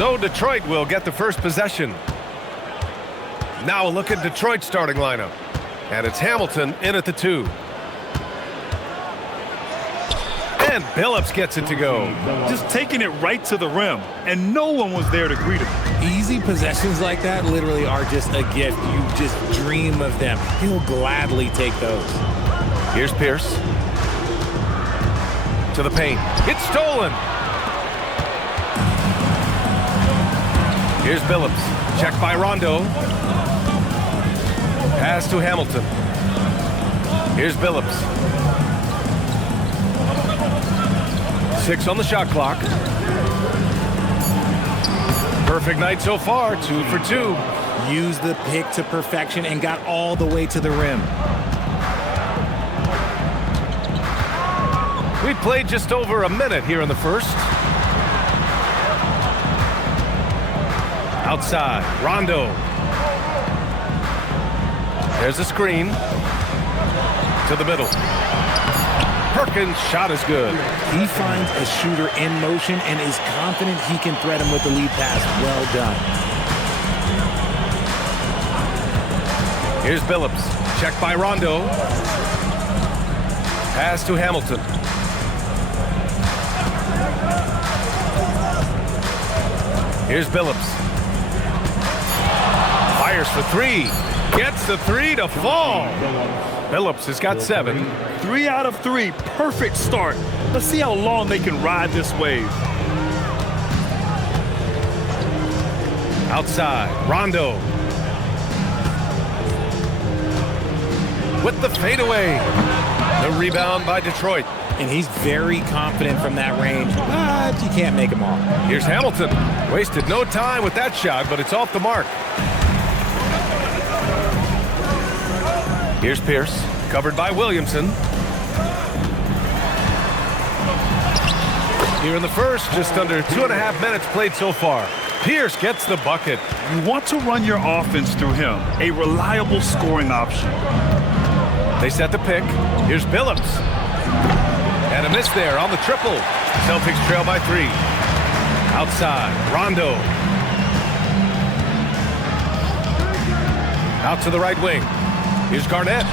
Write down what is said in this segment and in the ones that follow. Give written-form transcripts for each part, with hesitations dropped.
So Detroit will get the first possession. Now a look at Detroit's starting lineup. And it's Hamilton in at the 2. And Billups gets it to go. Just taking it right to the rim, and no one was there to greet him. Easy possessions like that literally are just a gift. You just dream of them. He'll gladly take those. Here's Pierce. To the paint. It's stolen. Here's Billups. Check by Rondo. Pass to Hamilton. Here's Billups. 6 on the shot clock. Perfect night so far, 2 for 2. Used the pick to perfection and got all the way to the rim. We played just over a minute here in the first. Outside, Rondo. There's a screen. To the middle. Perkins' shot is good. He finds a shooter in motion and is confident he can thread him with the lead pass. Well done. Here's Billups. Check by Rondo. Pass to Hamilton. Here's Billups. Fires for 3. Gets the 3 to fall. Billups has got 7. 3 out of 3. Perfect start. Let's see how long they can ride this wave. Outside, Rondo. With the fadeaway. The rebound by Detroit. And he's very confident from that range, but you can't make him all. Here's Hamilton. Wasted no time with that shot, but it's off the mark. Here's Pierce, covered by Williamson. Here in the first, just under 2.5 minutes played so far. Pierce gets the bucket. You want to run your offense through him, a reliable scoring option. They set the pick. Here's Billups. And a miss there on the triple. Celtics trail by 3. Outside, Rondo. Out to the right wing. Here's Garnett.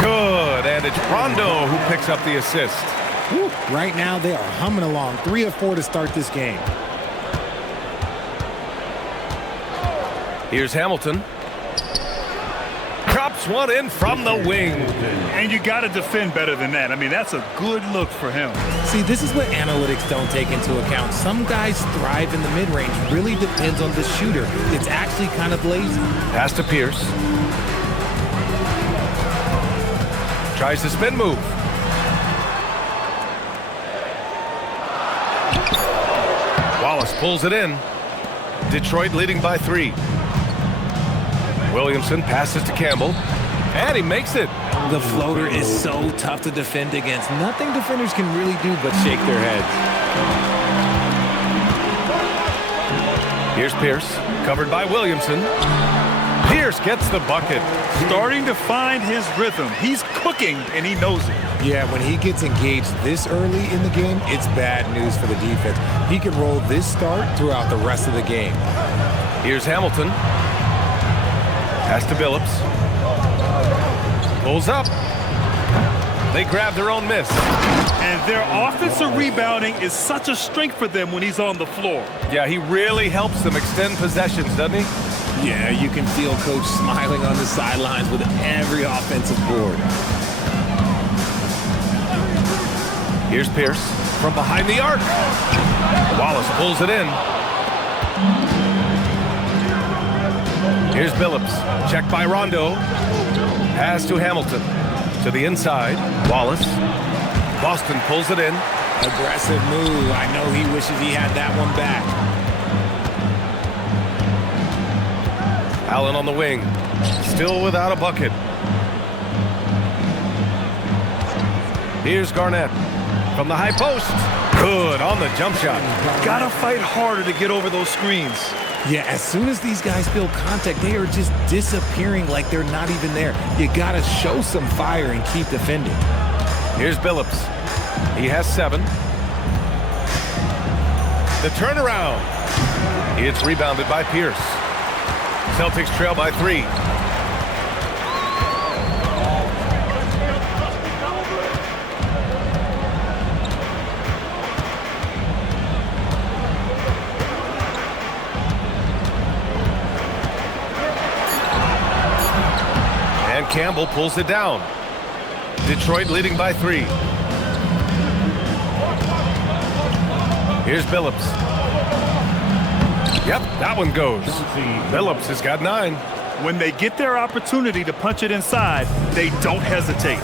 Good, and it's Rondo who picks up the assist. Woo. Right now, they are humming along. 3 of 4 to start this game. Here's Hamilton. Drops one in from the wing. And you got to defend better than that. I mean, that's a good look for him. See, this is what analytics don't take into account. Some guys thrive in the mid-range. Really depends on the shooter. It's actually kind of lazy. Pass to Pierce. Tries the spin move. Wallace pulls it in. Detroit leading by 3. Williamson passes to Campbell. And he makes it. The floater is so tough to defend against. Nothing defenders can really do but shake their heads. Here's Pierce, covered by Williamson. Pierce gets the bucket. Starting to find his rhythm. He's cooking, and he knows it. Yeah, when he gets engaged this early in the game, it's bad news for the defense. He can roll this start throughout the rest of the game. Here's Hamilton. Pass to Billups. Pulls up. They grab their own miss. And their offensive rebounding is such a strength for them when he's on the floor. Yeah, he really helps them extend possessions, doesn't he? Yeah, you can feel Coach smiling on the sidelines with every offensive board. Here's Pierce from behind the arc. Wallace pulls it in. Here's Billups. Checked by Rondo. Pass to Hamilton. To the inside. Wallace. Boston pulls it in. Aggressive move. I know he wishes he had that one back. Allen on the wing. Still without a bucket. Here's Garnett. From the high post. Good on the jump shot. Gotta fight harder to get over those screens. Yeah, as soon as these guys feel contact, they are just disappearing like they're not even there. You gotta show some fire and keep defending. Here's Billups. He has 7. The turnaround. It's rebounded by Pierce. Celtics trail by 3. And Campbell pulls it down. Detroit leading by 3. Here's Billups. Yep, that one goes. Billups has got 9. When they get their opportunity to punch it inside, they don't hesitate.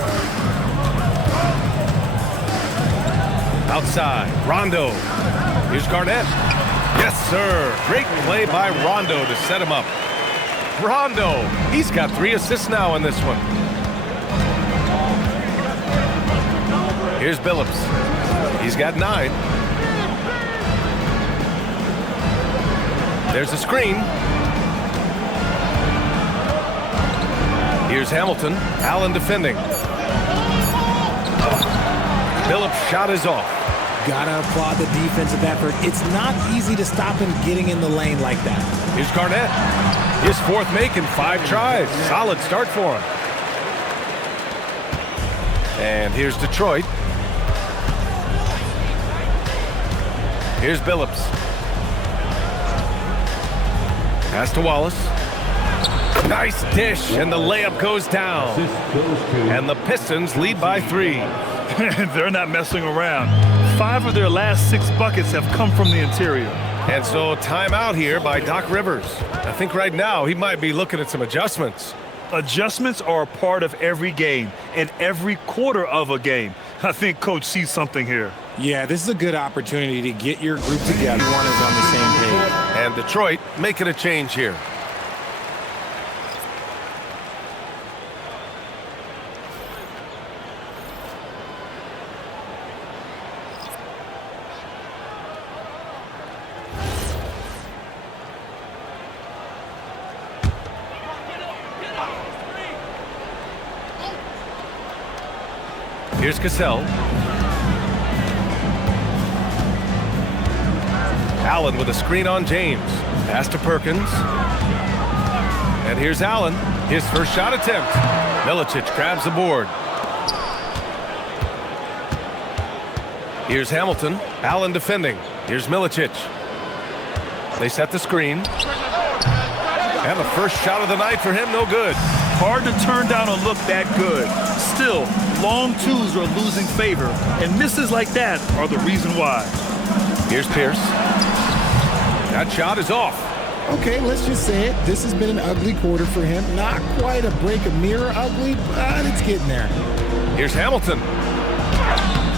Outside, Rondo. Here's Garnett. Yes, sir. Great play by Rondo to set him up. Rondo, he's got 3 assists now in this one. Here's Billups. He's got 9. There's a screen. Here's Hamilton. Allen defending. Billups' shot is off. Gotta applaud the defensive effort. It's not easy to stop him getting in the lane like that. Here's Garnett. His 4th make in 5 tries. Solid start for him. And here's Detroit. Here's Billups. Pass to Wallace. Nice dish, and the layup goes down. And the Pistons lead by 3. They're not messing around. 5 of their last 6 buckets have come from the interior. And so timeout here by Doc Rivers. I think right now he might be looking at some adjustments. Adjustments are a part of every game and every quarter of a game. I think Coach sees something here. Yeah, this is a good opportunity to get your group together. Everyone is on the same page. And Detroit making a change here. Here's Cassell. Allen with a screen on James. Pass to Perkins. And here's Allen. His first shot attempt. Milicic grabs the board. Here's Hamilton. Allen defending. Here's Milicic. They set the screen. And the first shot of the night for him, no good. Hard to turn down a look that good. Still, long twos are losing favor, and misses like that are the reason why. Here's Pierce. That shot is off. Okay, let's just say it. This has been an ugly quarter for him. Not quite a break a mirror ugly, but it's getting there. Here's Hamilton.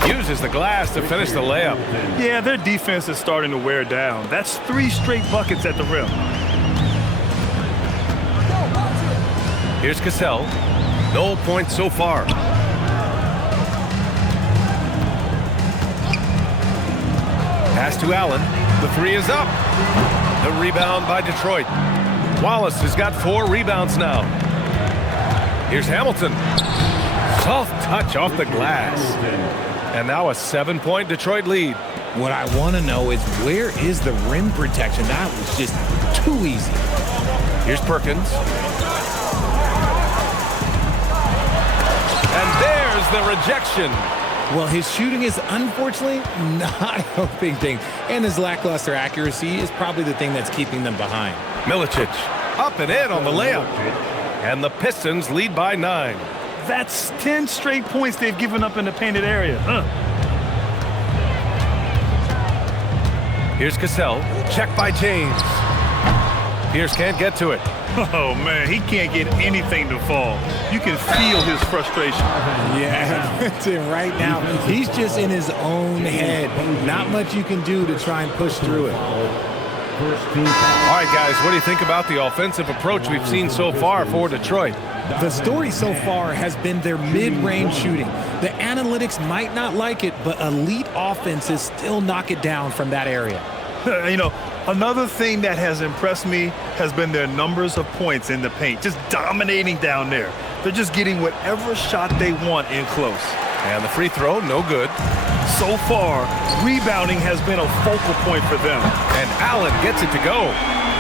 Uses the glass to finish the layup. Yeah, their defense is starting to wear down. That's 3 straight buckets at the rim. Here's Cassell. No points so far. Pass to Allen. The 3 is up. The rebound by Detroit. Wallace has got 4 rebounds now. Here's Hamilton. Soft touch off the glass. And now a 7-point Detroit lead. What I want to know is where is the rim protection? That was just too easy. Here's Perkins. And there's the rejection. Well, his shooting is unfortunately not helping things. And his lackluster accuracy is probably the thing that's keeping them behind. Milicic up and in on the layup. And the Pistons lead by 9. That's 10 straight points they've given up in the painted area. Here's Cassell. Check by James. Pierce can't get to it. Oh, man, he can't get anything to fall. You can feel his frustration. Yeah, right now, he's just in his own head. Not much you can do to try and push through it. All right, guys, what do you think about the offensive approach we've seen so far for Detroit? The story so far has been their mid-range shooting. The analytics might not like it, but elite offenses still knock it down from that area. You know, another thing that has impressed me has been their numbers of points in the paint, just dominating down there. They're just getting whatever shot they want in close. And the free throw, no good. So far, rebounding has been a focal point for them. And Allen gets it to go.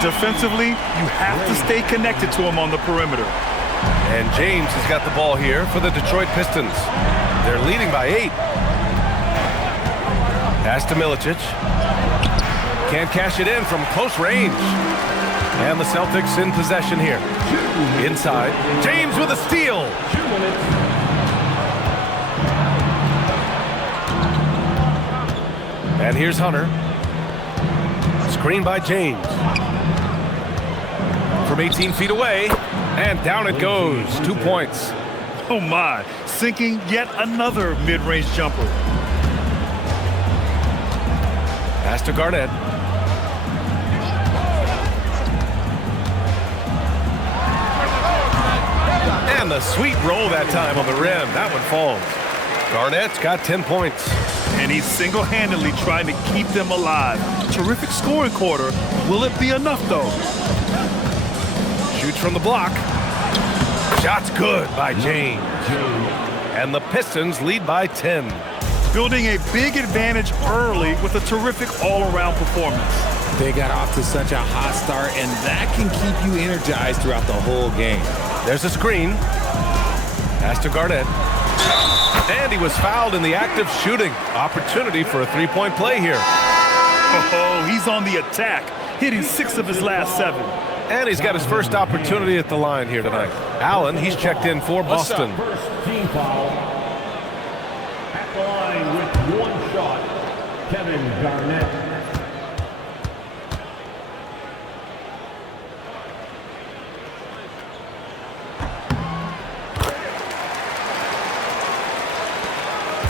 Defensively, you have to stay connected to him on the perimeter. And James has got the ball here for the Detroit Pistons. They're leading by 8. Pass to Milicic. Can't cash it in from close range. And the Celtics in possession here. Inside. James with a steal. And here's Hunter. Screen by James. From 18 feet away. And down it goes. 2 points. Oh my, sinking yet another mid-range jumper. Pass to Garnett. And the sweet roll that time on the rim. That one falls. Garnett's got 10 points. And he's single-handedly trying to keep them alive. Terrific scoring quarter. Will it be enough, though? Shoots from the block. Shot's good by James. And the Pistons lead by 10. Building a big advantage early with a terrific all-around performance. They got off to such a hot start, and that can keep you energized throughout the whole game. There's a screen. Pass to Garnett. And he was fouled in the act of shooting. Opportunity for a three-point play here. Oh, he's on the attack, hitting 6 of his last 7. And he's got his first opportunity at the line here tonight. Allen, he's checked in for Boston. First team foul. At the line with 1 shot, Kevin Garnett.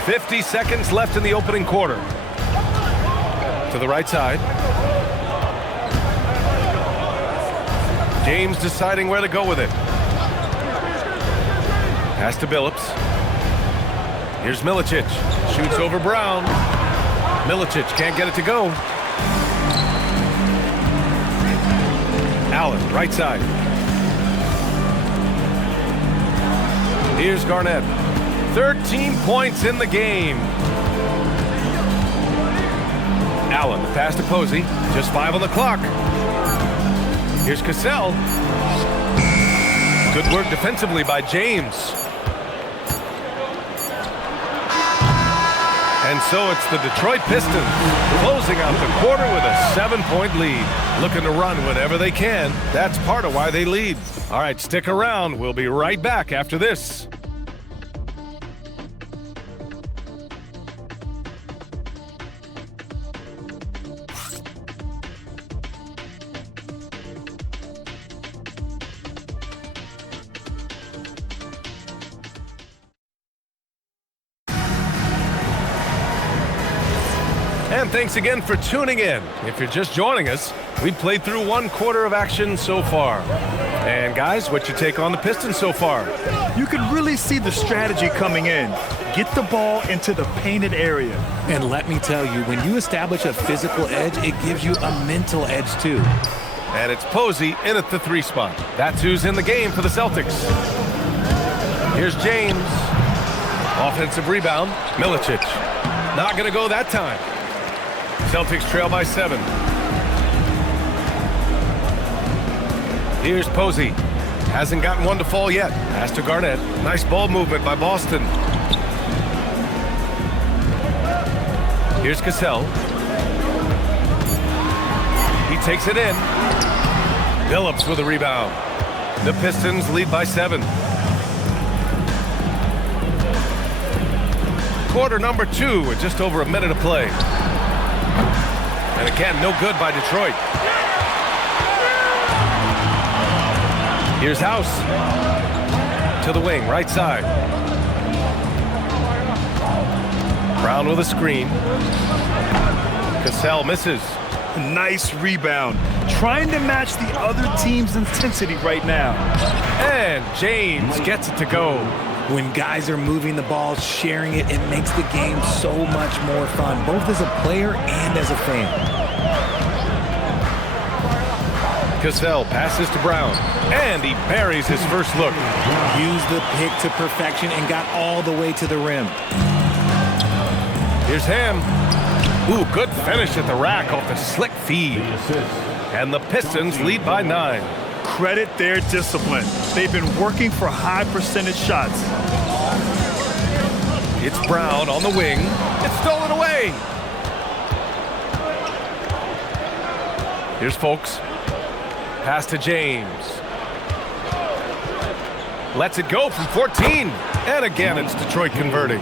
.50 seconds left in the opening quarter. To the right side. James deciding where to go with it. Pass to Billups. Here's Milicic. Shoots over Brown. Milicic can't get it to go. Allen, right side. Here's Garnett. 13 points in the game. Allen, the pass to Posey. Just 5 on the clock. Here's Cassell. Good work defensively by James. And so it's the Detroit Pistons closing out the quarter with a 7-point lead. Looking to run whenever they can. That's part of why they lead. All right, stick around. We'll be right back after this. And thanks again for tuning in. If you're just joining us, we've played through 1 quarter of action so far. And guys, what's your take on the Pistons so far? You can really see the strategy coming in. Get the ball into the painted area. And let me tell you, when you establish a physical edge, it gives you a mental edge too. And it's Posey in at the 3 spot. That's who's in the game for the Celtics. Here's James. Offensive rebound. Milicic. Not going to go that time. Celtics trail by 7. Here's Posey. Hasn't gotten one to fall yet. Pass to Garnett. Nice ball movement by Boston. Here's Cassell. He takes it in. Billups with a rebound. The Pistons lead by 7. Quarter number 2 with just over a minute of play. And again, no good by Detroit. Here's House. To the wing, right side. Brown with a screen. Cassell misses. Nice rebound. Trying to match the other team's intensity right now. And James gets it to go. When guys are moving the ball, sharing it, it makes the game so much more fun, both as a player and as a fan. Cassell passes to Brown, and he buries his first look. Used the pick to perfection and got all the way to the rim. Here's Ham. Ooh, good finish at the rack off the slick feed. And the Pistons lead by 9. Credit their discipline. They've been working for high percentage shots. It's Brown on the wing. It's stolen away. Here's Folks. Pass to James. Lets it go from 14. And again, it's Detroit converting.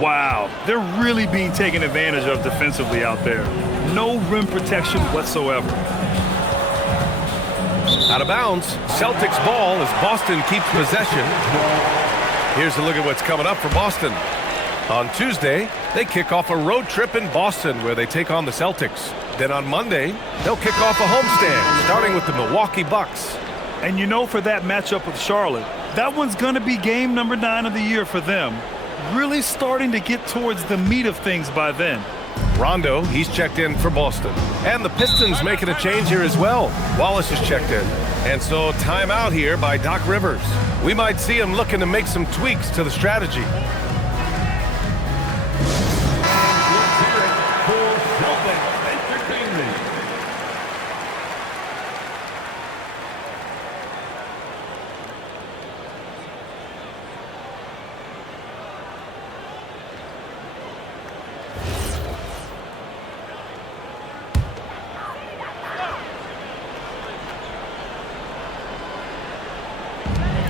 Wow, they're really being taken advantage of defensively out there. No rim protection whatsoever. Out of bounds. Celtics ball as Boston keeps possession. Here's a look at what's coming up for Boston. On Tuesday, they kick off a road trip in Boston where they take on the Celtics. Then on Monday, they'll kick off a homestand, starting with the Milwaukee Bucks. And you know, for that matchup with Charlotte, that one's going to be game number 9 of the year for them. Really starting to get towards the meat of things by then. Rondo, he's checked in for Boston. And the Pistons making a change here as well. Wallace is checked in. And so timeout here by Doc Rivers. We might see him looking to make some tweaks to the strategy.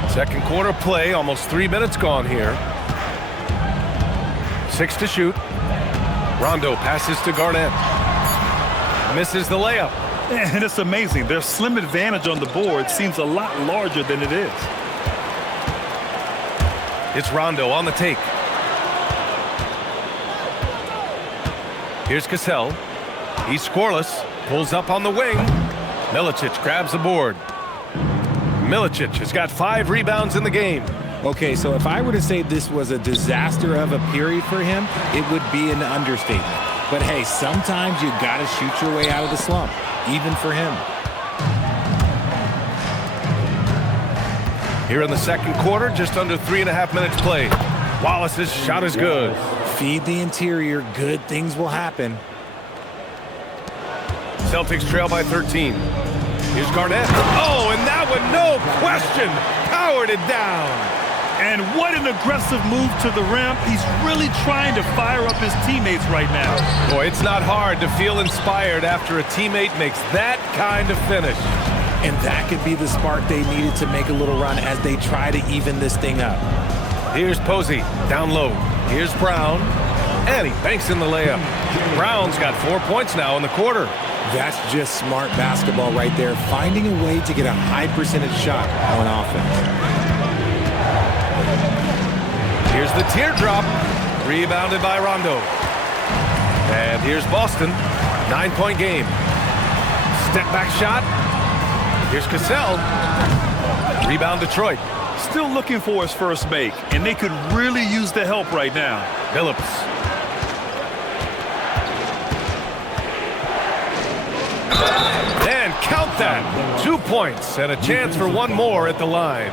Second quarter play, almost 3 minutes gone here. 6 to shoot. Rondo passes to Garnett. Misses the layup. And it's amazing. Their slim advantage on the board seems a lot larger than it is. It's Rondo on the take. Here's Cassell. He's scoreless. Pulls up on the wing. Milicic grabs the board. Milicic has got 5 rebounds in the game. Okay, so if I were to say this was a disaster of a period for him, it would be an understatement. But hey, sometimes you got to shoot your way out of the slump, even for him. Here in the second quarter, just under 3.5 minutes played. Wallace's shot is good. Feed the interior, good things will happen. Celtics trail by 13. Here's Garnett. Oh, and that one, no question, powered it down. And what an aggressive move to the rim. He's really trying to fire up his teammates right now. Boy, it's not hard to feel inspired after a teammate makes that kind of finish. And that could be the spark they needed to make a little run as they try to even this thing up. Here's Posey, down low. Here's Brown, and he banks in the layup. Brown's got 4 points now in the quarter. That's just smart basketball right there, finding a way to get a high percentage shot on offense. Here's the teardrop, rebounded by Rondo. And here's Boston, 9-point game. Step back shot. Here's Cassell. Rebound Detroit. Still looking for his first make, and they could really use the help right now. Phillips. And count that. 2 points and a chance for one more at the line.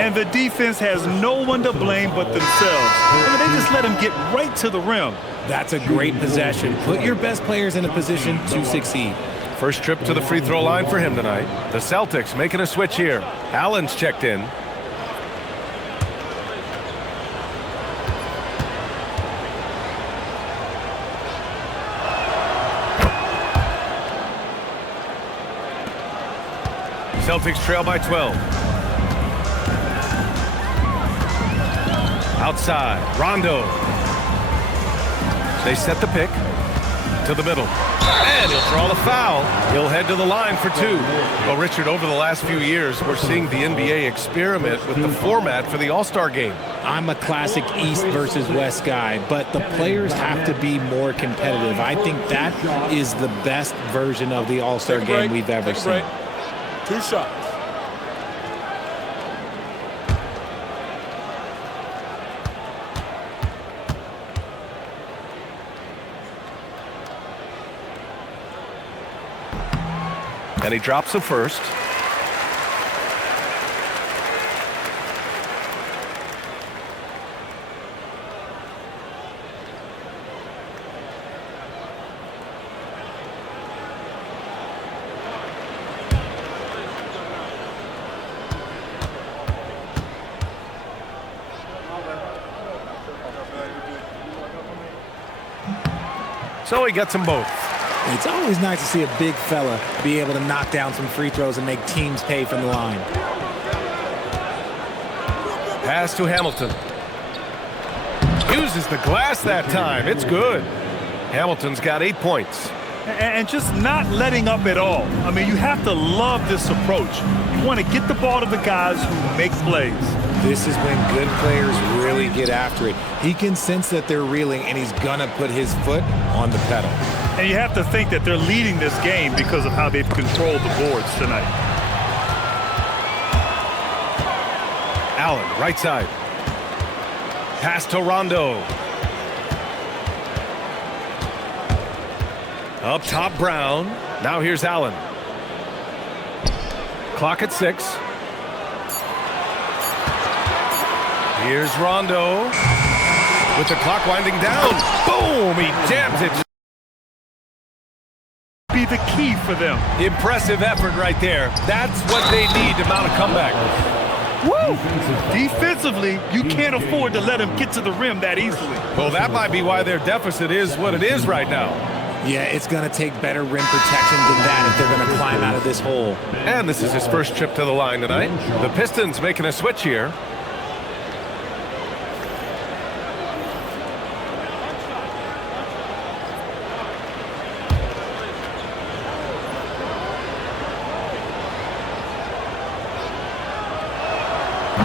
And the defense has no one to blame but themselves. I mean, they just let him get right to the rim. That's a great possession. Put your best players in a position to succeed. First trip to the free throw line for him tonight. The Celtics making a switch here. Allen's checked in. Celtics trail by 12. Outside, Rondo. They set the pick to the middle. And he'll draw the foul. He'll head to the line for 2. Well, Richard, over the last few years, we're seeing the NBA experiment with the format for the All-Star game. I'm a classic East versus West guy, but the players have to be more competitive. I think that is the best version of the All-Star game we've ever seen. 2 shots. And he drops the first. So he gets them both. It's always nice to see a big fella be able to knock down some free throws and make teams pay from the line. Pass to Hamilton. Uses the glass that time. It's good. Hamilton's got 8 points. And just not letting up at all. I mean, you have to love this approach. You want to get the ball to the guys who make plays. This is when good players really get after it. He can sense that they're reeling, and he's going to put his foot on the pedal. And you have to think that they're leading this game because of how they've controlled the boards tonight. Allen, right side. Pass to Rondo. Up top, Brown. Now here's Allen. Clock at 6. Here's Rondo. With the clock winding down. Boom! He jams it. Be the key for them. Impressive effort right there. That's what they need to mount a comeback. Woo! Defensively, you can't afford to let them get to the rim that easily. Well, that might be why their deficit is what it is right now. Yeah, it's going to take better rim protection than that if they're going to climb out of this hole. And this is his first trip to the line tonight. The Pistons making a switch here.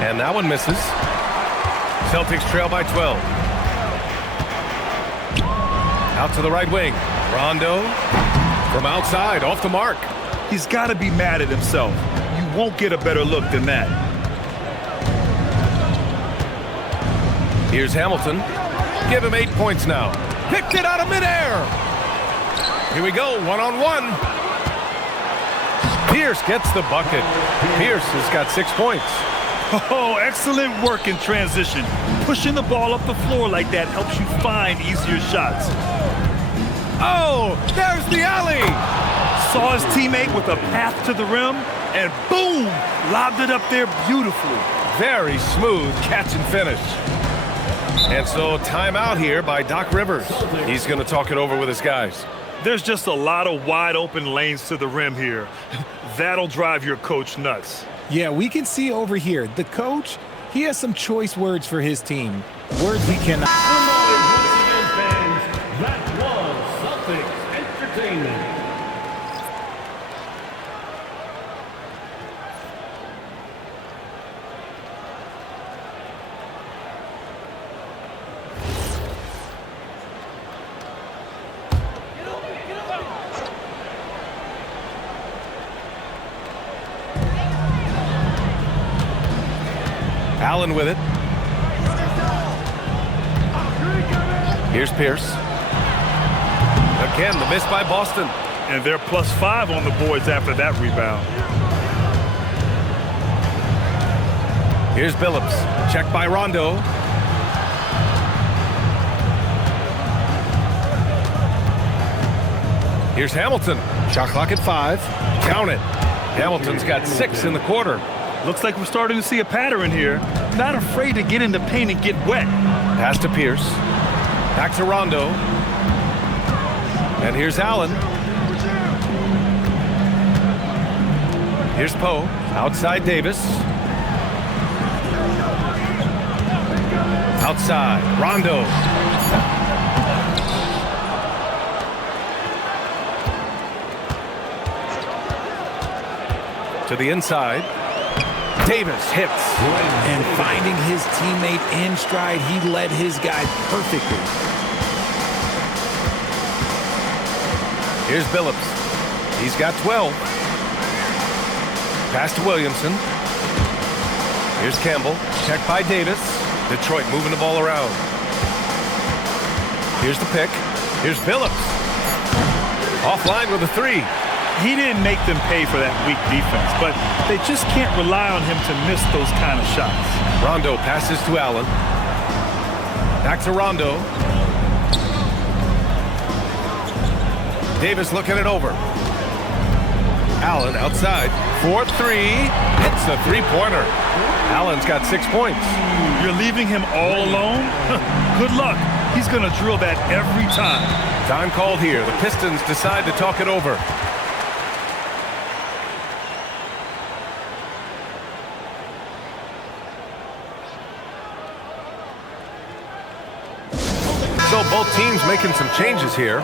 And that one misses. Celtics trail by 12. Out to the right wing. Rondo from outside, off the mark. He's got to be mad at himself. You won't get a better look than that. Here's Hamilton. Give him 8 points now. Picked it out of midair. Here we go, one-on-one. Pierce gets the bucket. Pierce has got 6 points. Oh, excellent work in transition. Pushing the ball up the floor like that helps you find easier shots. Oh, there's the alley. Saw his teammate with a path to the rim, and boom, lobbed it up there beautifully. Very smooth catch and finish. And so timeout here by Doc Rivers. He's going to talk it over with his guys. There's just a lot of wide open lanes to the rim here. That'll drive your coach nuts. Yeah, we can see over here, the coach, he has some choice words for his team. Words we cannot. Once again, fans, that was Celtics Entertainment. Allen with it. Here's Pierce. Again, the miss by Boston. And they're +5 on the boards after that rebound. Here's Billups. Checked by Rondo. Here's Hamilton. Shot clock at 5. Count it. Hamilton's got 6 in the quarter. Looks like we're starting to see a pattern here. Not afraid to get in the paint and get wet. Pass to Pierce. Back to Rondo. And here's Allen. Here's Poe. Outside Davis. Outside. Rondo. To the inside. Davis hits. And finding his teammate in stride, he led his guy perfectly. Here's Billups. He's got 12. Pass to Williamson. Here's Campbell. Checked by Davis. Detroit moving the ball around. Here's the pick. Here's Billups. Offline with a 3. He didn't make them pay for that weak defense, but they just can't rely on him to miss those kind of shots. Rondo passes to Allen. Back to Rondo. Davis looking it over. Allen outside. 4-3. Hits the three-pointer. Allen's got 6 points. You're leaving him all alone? Good luck. He's going to drill that every time. Time called here. The Pistons decide to talk it over. So both teams making some changes here.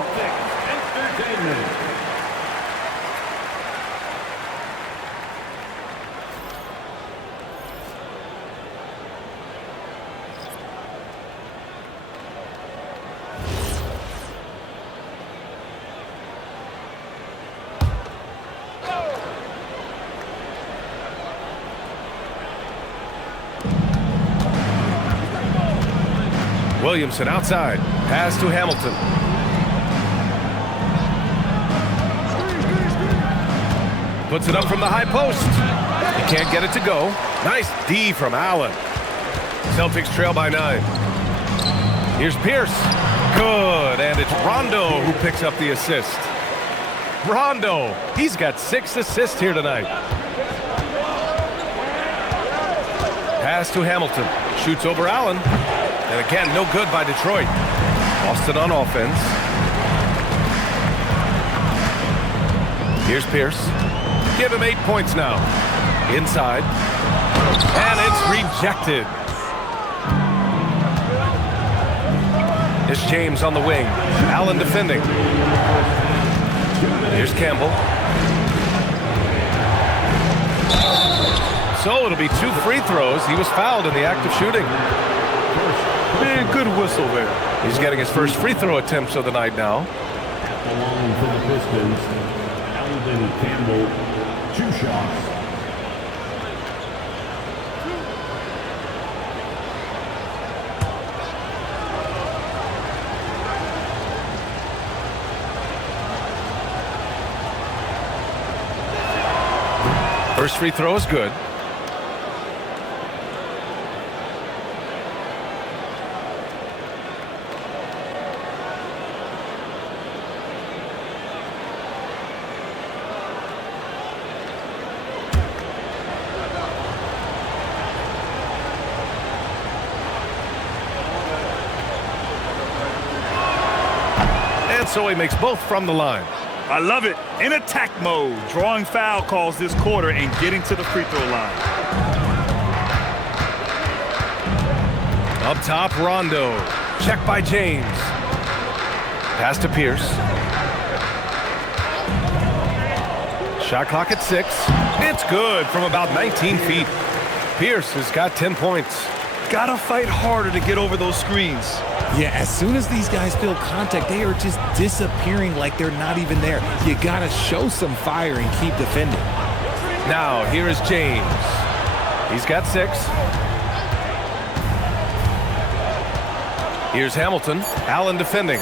Williamson outside. Pass to Hamilton. Puts it up from the high post. He can't get it to go. Nice D from Allen. Celtics trail by 9. Here's Pierce. Good. And it's Rondo who picks up the assist. Rondo. He's got 6 assists here tonight. Pass to Hamilton. Shoots over Allen. And again, no good by Detroit. Boston on offense. Here's Pierce. Give him 8 points now. Inside. And it's rejected. It's James on the wing. Allen defending. Here's Campbell. So it'll be 2 free throws. He was fouled in the act of shooting. Man, good whistle there. He's getting his first free throw attempts of the night now. Along for the Pistons, Alden Campbell, 2 shots. First free throw is good. And so he makes both from the line. I love it. In attack mode, drawing foul calls this quarter and getting to the free throw line. Up top, Rondo. Check by James. Pass to Pierce. Shot clock at 6. It's good from about 19 feet. Pierce has got 10 points. Gotta fight harder to get over those screens. Yeah, as soon as these guys feel contact, they are just disappearing like they're not even there. You gotta show some fire and keep defending. Now, here is James. He's got 6. Here's Hamilton. Allen defending.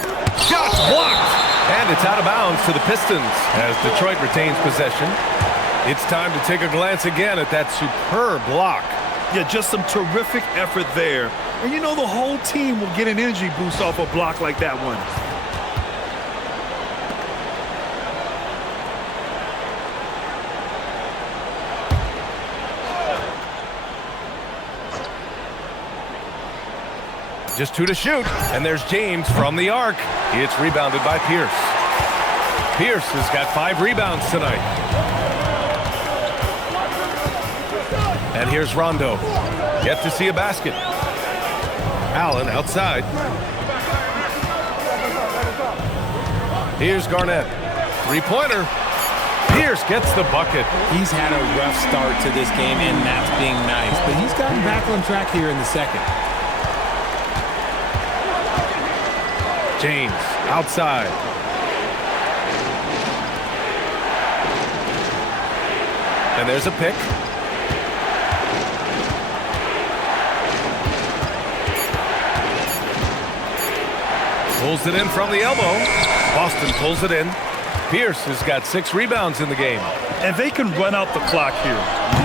Shot blocked! And it's out of bounds to the Pistons as Detroit retains possession. It's time to take a glance again at that superb block. Yeah, just some terrific effort there. And you know the whole team will get an energy boost off a block like that one. Just 2 to shoot, and there's James from the arc. It's rebounded by Pierce. Pierce has got 5 rebounds tonight. And here's Rondo. Yet to see a basket. Allen outside. Here's Garnett. 3-pointer. Pierce gets the bucket. He's had a rough start to this game, and that's being nice. But he's gotten back on track here in the second. James outside. And there's a pick. Pulls it in from the elbow. Boston pulls it in. Pierce has got 6 rebounds in the game. And they can run out the clock here.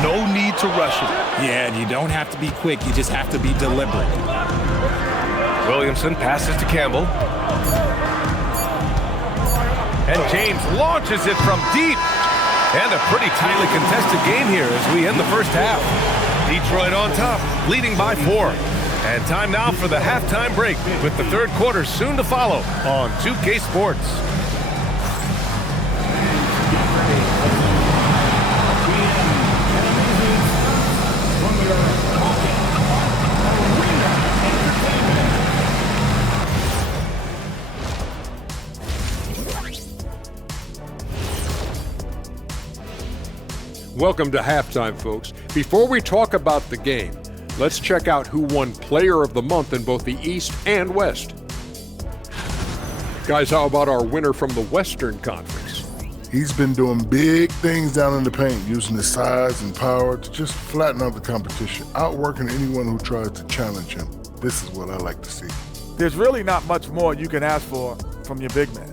No need to rush it. Yeah, and you don't have to be quick. You just have to be deliberate. Williamson passes to Campbell. And James launches it from deep. And a pretty tightly contested game here as we end the first half. Detroit on top, leading by 4. And time now for the halftime break, with the third quarter soon to follow on 2K Sports. Welcome to halftime, folks. Before we talk about the game, let's check out who won Player of the Month in both the East and West. Guys, how about our winner from the Western Conference? He's been doing big things down in the paint, using his size and power to just flatten out the competition, outworking anyone who tries to challenge him. This is what I like to see. There's really not much more you can ask for from your big man.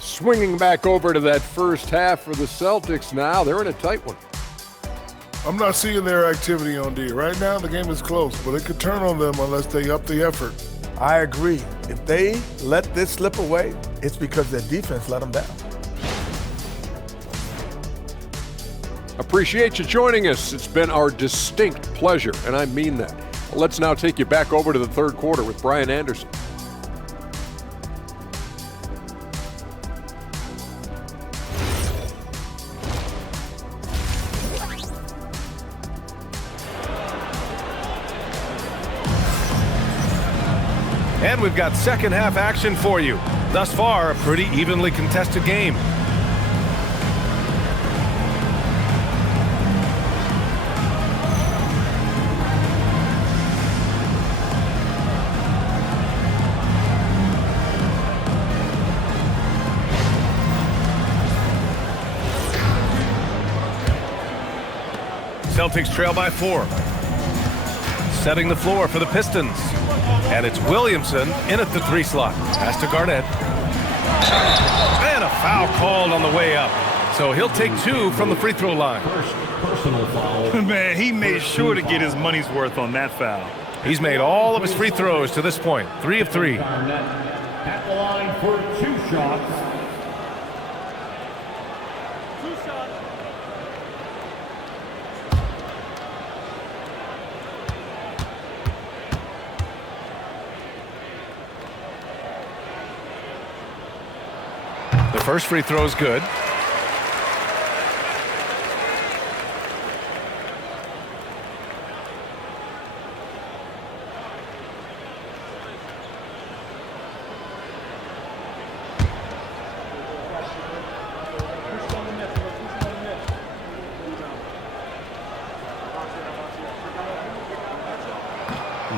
Swinging back over to that first half for the Celtics now. They're in a tight one. I'm not seeing their activity on D. Right now, the game is close, but it could turn on them unless they up the effort. I agree. If they let this slip away, it's because their defense let them down. Appreciate you joining us. It's been our distinct pleasure, and I mean that. Let's now take you back over to the third quarter with Brian Anderson. And we've got second half action for you. Thus far, a pretty evenly contested game. Celtics trail by 4. Setting the floor for the Pistons. And it's Williamson in at the 3 slot. Pass to Garnett. And a foul called on the way up. So he'll take 2 from the free throw line. Personal foul. Man, he made sure to get his money's worth on that foul. He's made all of his free throws to this point. 3 of 3. Garnett at the line for 2 shots. The first free throw is good.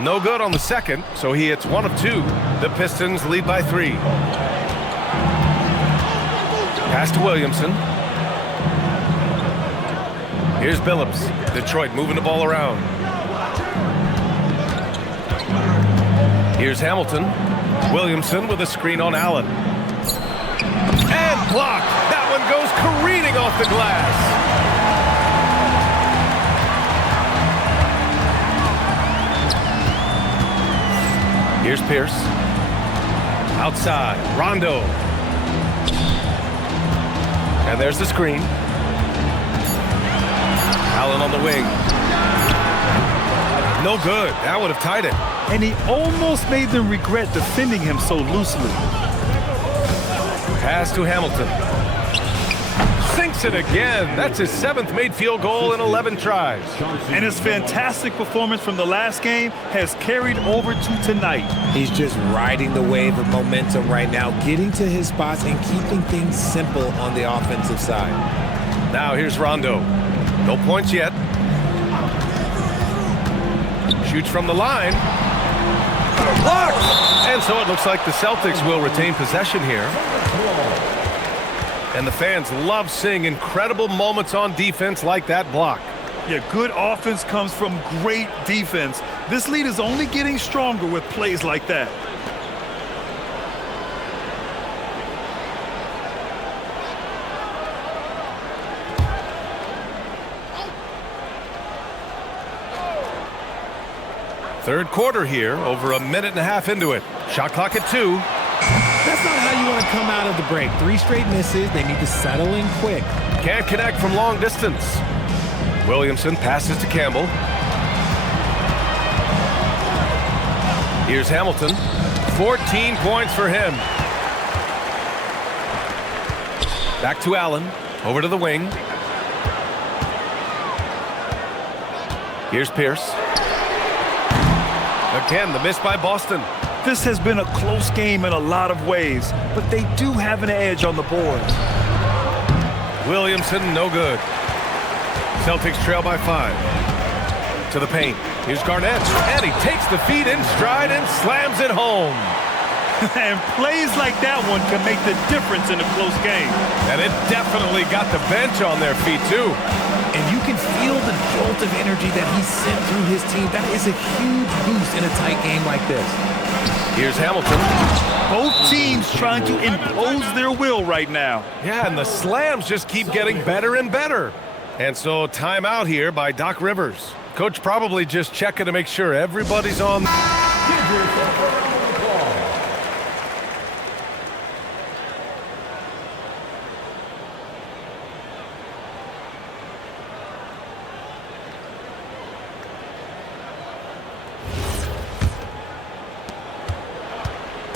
No good on the second, so he hits 1 of 2. The Pistons lead by 3. Pass to Williamson. Here's Billups. Detroit moving the ball around. Here's Hamilton. Williamson with a screen on Allen. And blocked. That one goes careening off the glass. Here's Pierce. Outside. Rondo. And there's the screen. Allen on the wing. No good. That would have tied it. And he almost made them regret defending him so loosely. Pass to Hamilton. Sinks it again. That's his 7th made field goal in 11 tries. And his fantastic performance from the last game has carried over to tonight. He's just riding the wave of momentum right now, getting to his spots and keeping things simple on the offensive side. Now here's Rondo. No points yet. Shoots from the line. Blocked! And so it looks like the Celtics will retain possession here. And the fans love seeing incredible moments on defense like that block. Yeah, good offense comes from great defense. This lead is only getting stronger with plays like that. Third quarter here, over a minute and a half into it. Shot clock at 2. That's not how you want to come out of the break. 3 straight misses. They need to settle in quick. Can't connect from long distance. Williamson passes to Campbell. Here's Hamilton. 14 points for him. Back to Allen. Over to the wing. Here's Pierce. Again, the miss by Boston. This has been a close game in a lot of ways, but they do have an edge on the boards. Williamson, no good. Celtics trail by 5. To the paint. Here's Garnett. And he takes the feed in stride and slams it home. And plays like that one can make the difference in a close game. And it definitely got the bench on their feet, too. And you can feel the jolt of energy that he sent through his team. That is a huge boost in a tight game like this. Here's Hamilton. Both teams trying to impose their will right now. Yeah, and the slams just keep getting better and better. And so timeout here by Doc Rivers. Coach probably just checking to make sure everybody's on.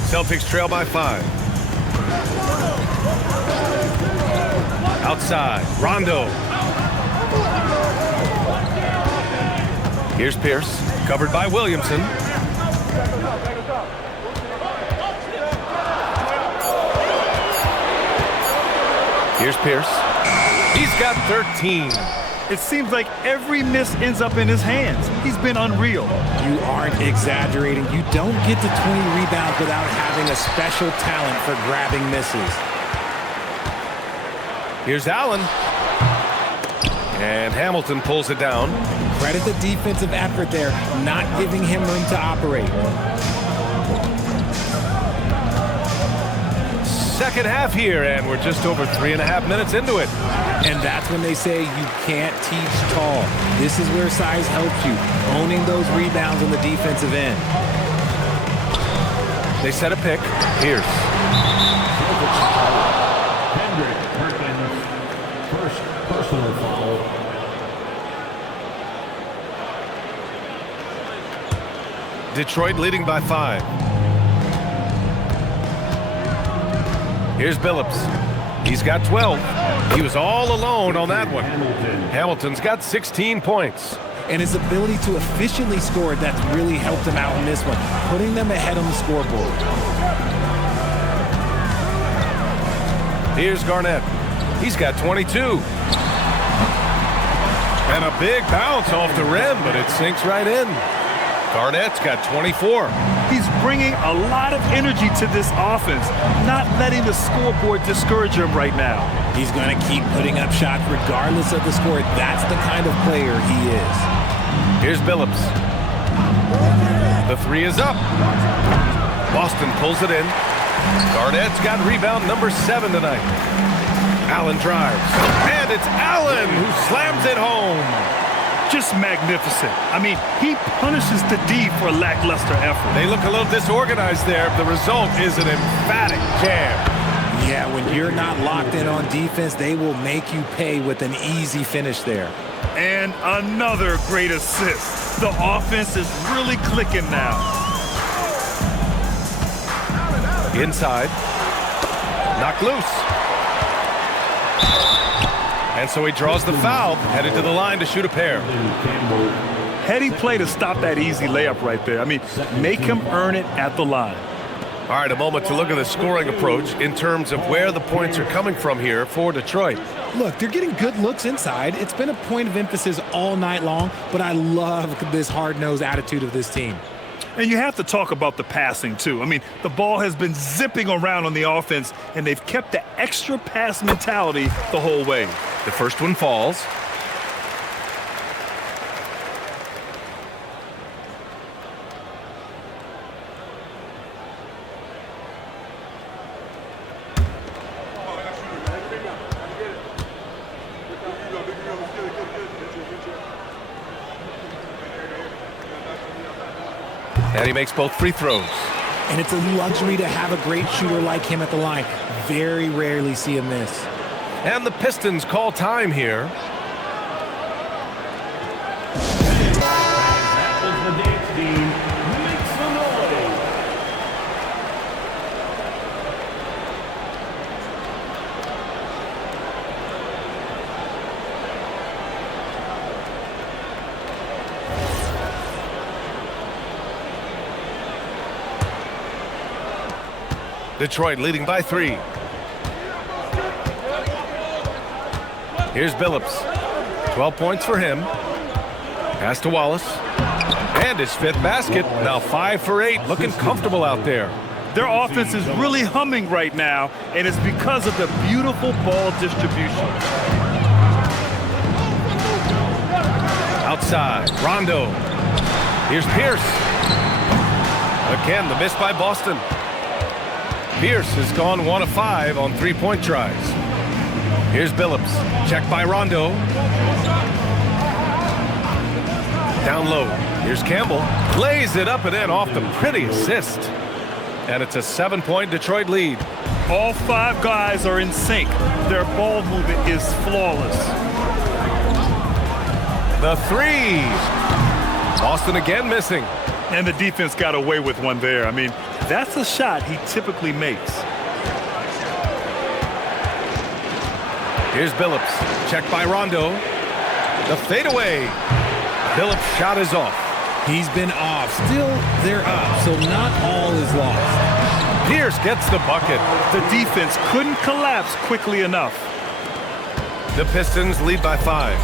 Celtics trail by 5. Outside, Rondo. Here's Pierce, covered by Williamson. Here's Pierce. He's got 13. It seems like every miss ends up in his hands. He's been unreal. You aren't exaggerating. You don't get to 20 rebounds without having a special talent for grabbing misses. Here's Allen. And Hamilton pulls it down. Credit the defensive effort there, not giving him room to operate. Second half here, and we're just over 3.5 minutes into it. And that's when they say you can't teach tall. This is where size helps you, owning those rebounds on the defensive end. They set a pick. Pierce. Kendrick Perkins, first personal foul. Detroit leading by 5. Here's Billups. He's got 12. He was all alone on that one. Hamilton's got 16 points. And his ability to efficiently score, that's really helped him out in this one, putting them ahead on the scoreboard. Here's Garnett. He's got 22. And a big bounce off the rim, but it sinks right in. Garnett's got 24. He's bringing a lot of energy to this offense, not letting the scoreboard discourage him right now. He's going to keep putting up shots regardless of the score. That's the kind of player he is. Here's Billups. The 3 is up. Boston pulls it in. Garnett's got rebound number 7 tonight. Allen drives. And it's Allen who slams it home. Just magnificent. I mean, he punishes the D for lackluster effort. They look a little disorganized there. The result is an emphatic jam. Yeah, when you're not locked in on defense, they will make you pay with an easy finish there. And another great assist. The offense is really clicking now. Inside. Knocked loose. And so he draws the foul, headed to the line to shoot a pair. Heady play to stop that easy layup right there. I mean, make him earn it at the line. All right, a moment to look at the scoring approach in terms of where the points are coming from here for Detroit. Look, they're getting good looks inside. It's been a point of emphasis all night long, but I love this hard-nosed attitude of this team. And you have to talk about the passing, too. I mean, the ball has been zipping around on the offense, and they've kept the extra pass mentality the whole way. The first one falls. And he makes both free throws. And it's a luxury to have a great shooter like him at the line. Very rarely see a miss. And the Pistons call time here. That was the dance team. Make some noise. Detroit leading by 3. Here's Billups. 12 points for him. Pass to Wallace. And his 5th basket. Now 5 for 8. Looking comfortable out there. Their offense is really humming right now, and it's because of the beautiful ball distribution. Outside, Rondo. Here's Pierce. Again, the miss by Boston. Pierce has gone 1 of 5 on 3-point tries. Here's Billups. Checked by Rondo. Down low. Here's Campbell. Lays it up and in off the pretty assist. And it's a 7-point Detroit lead. All 5 guys are in sync. Their ball movement is flawless. The 3. Boston again missing. And the defense got away with one there. I mean, that's a shot he typically makes. Here's Billups. Checked by Rondo. The fadeaway. Billups' shot is off. He's been off. Still, they're up, so not all is lost. Pierce gets the bucket. The defense couldn't collapse quickly enough. The Pistons lead by 5.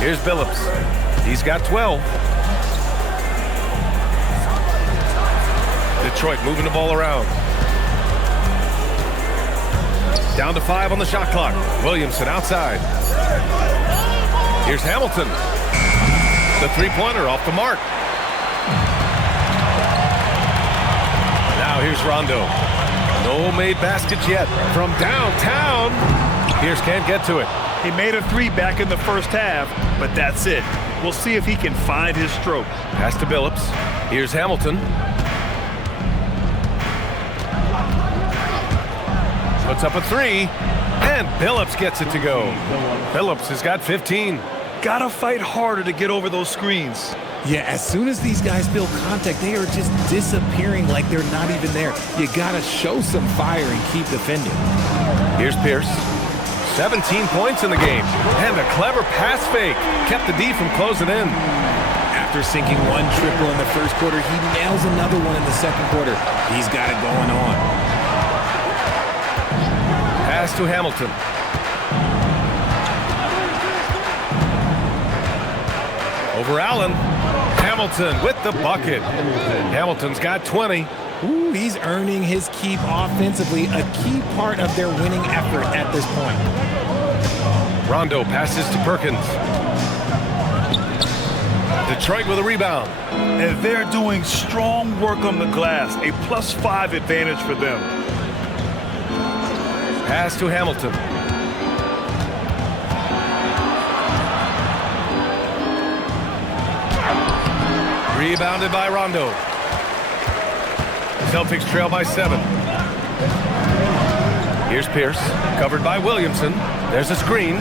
Here's Billups. He's got 12. Detroit moving the ball around. Down to 5 on the shot clock. Williamson outside. Here's Hamilton. The 3-pointer off the mark. Now here's Rondo. No made baskets yet. From downtown. Pierce can't get to it. He made a 3 back in the first half, but that's it. We'll see if he can find his stroke. Pass to Billups. Here's Hamilton. Puts up a 3. And Billups gets it to go. Billups has got 15. Gotta fight harder to get over those screens. Yeah, as soon as these guys feel contact, they are just disappearing like they're not even there. You gotta show some fire and keep defending. Here's Pierce. 17 points in the game. And a clever pass fake. Kept the D from closing in. After sinking 1 triple in the first quarter, he nails another one in the second quarter. He's got it going on. Pass to Hamilton. Over Allen. Hamilton with the bucket. Hamilton's got 20. Ooh, he's earning his keep offensively, a key part of their winning effort at this point. Rondo passes to Perkins. Detroit with a rebound. And they're doing strong work on the glass, a +5 advantage for them. Pass to Hamilton. Rebounded by Rondo. Celtics trail by 7. Here's Pierce, covered by Williamson. There's a screen.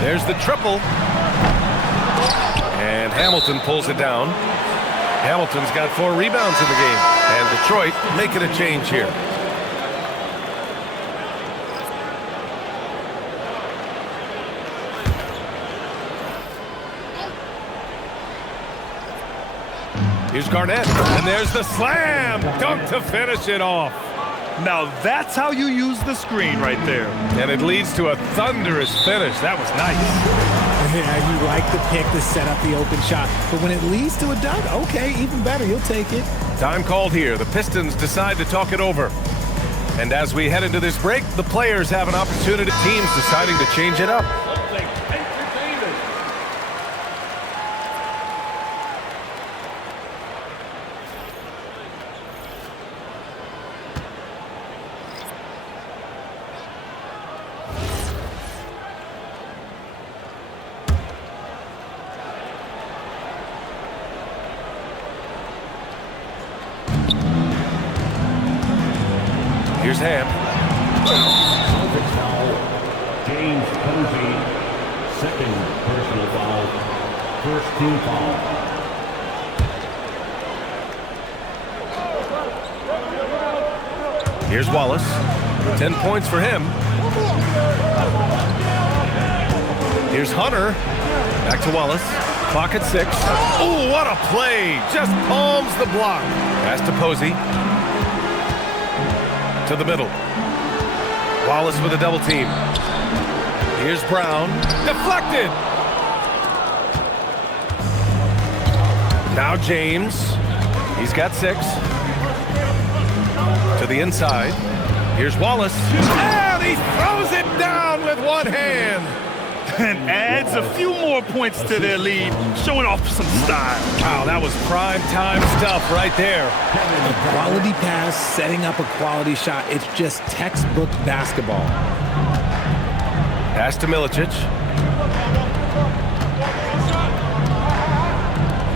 There's the triple. And Hamilton pulls it down. Hamilton's got 4 rebounds in the game. And Detroit making a change here. Here's Garnett, and there's the slam dunk to finish it off. Now that's how you use the screen right there. And it leads to a thunderous finish. That was nice. Yeah, you like the pick to set up the open shot, but when it leads to a dunk, okay, even better, you'll take it. Time called here. The Pistons decide to talk it over. And as we head into this break, the players have an opportunity. Teams deciding to change it up. Here's Ham. Celtics foul. James Posey, second personal foul. First team foul. Here's Wallace. 10 points for him. Here's Hunter. Back to Wallace. Clock at 6. Oh, what a play. Just palms the block. Pass to Posey. To the middle. Wallace with a double team. Here's Brown. Deflected. Now James. He's got 6. To the inside. Here's Wallace. And he throws it down with one hand. And adds a few more points to their lead, showing off some style. Wow, that was prime time stuff right there. A quality pass, setting up a quality shot. It's just textbook basketball. Pass to Milicic.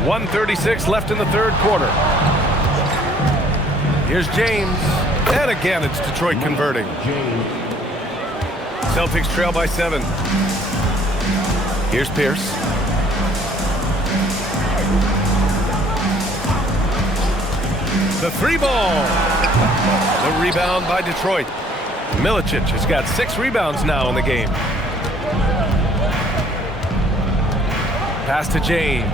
1:36 left in the third quarter. Here's James. And again, it's Detroit converting. Celtics trail by 7. Here's Pierce. The 3 ball. The rebound by Detroit. Milicic has got 6 rebounds now in the game. Pass to James.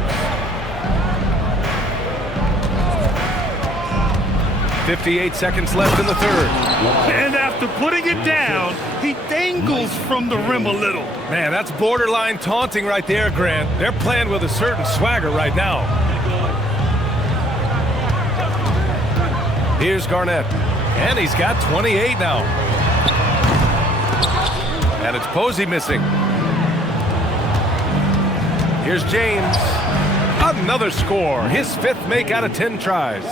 58 seconds left in the third. And after putting it down, he dangles from the rim a little. Man, that's borderline taunting right there, Grant. They're playing with a certain swagger right now. Here's Garnett. And he's got 28 now. And it's Posey missing. Here's James. Another score. His 5th make out of 10 tries.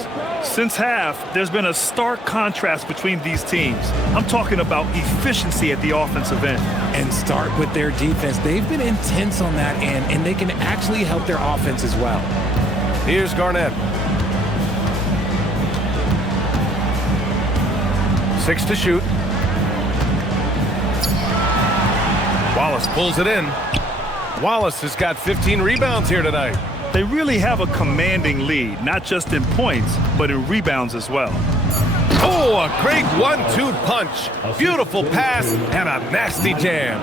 Since half, there's been a stark contrast between these teams. I'm talking about efficiency at the offensive end. And start with their defense. They've been intense on that end, and they can actually help their offense as well. Here's Garnett. 6 to shoot. Wallace pulls it in. Wallace has got 15 rebounds here tonight. They really have a commanding lead, not just in points, but in rebounds as well. Oh, a great 1-2 punch. Beautiful pass and a nasty jam.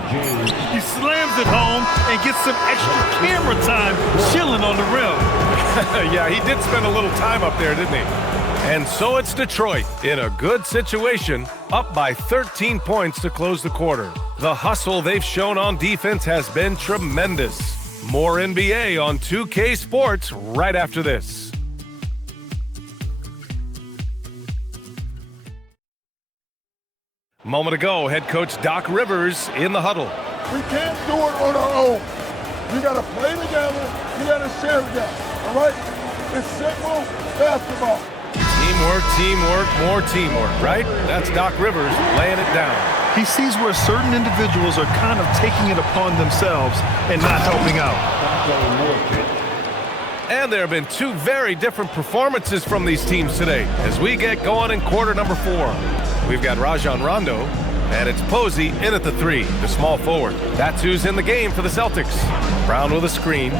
He slams it home and gets some extra camera time chilling on the rim. Yeah, he did spend a little time up there, didn't he? And so it's Detroit in a good situation, up by 13 points to close the quarter. The hustle they've shown on defense has been tremendous. More NBA on 2K Sports right after this. Moment ago, head coach Doc Rivers in the huddle. We can't do it on our own. We got to play together. We got to share together. All right? It's simple basketball. Teamwork, teamwork, more teamwork, right? That's Doc Rivers laying it down. He sees where certain individuals are kind of taking it upon themselves and not helping out. And there have been 2 very different performances from these teams today as we get going in quarter number 4. We've got Rajon Rondo, and it's Posey in at the 3, the small forward. That's who's in the game for the Celtics. Brown with a screen.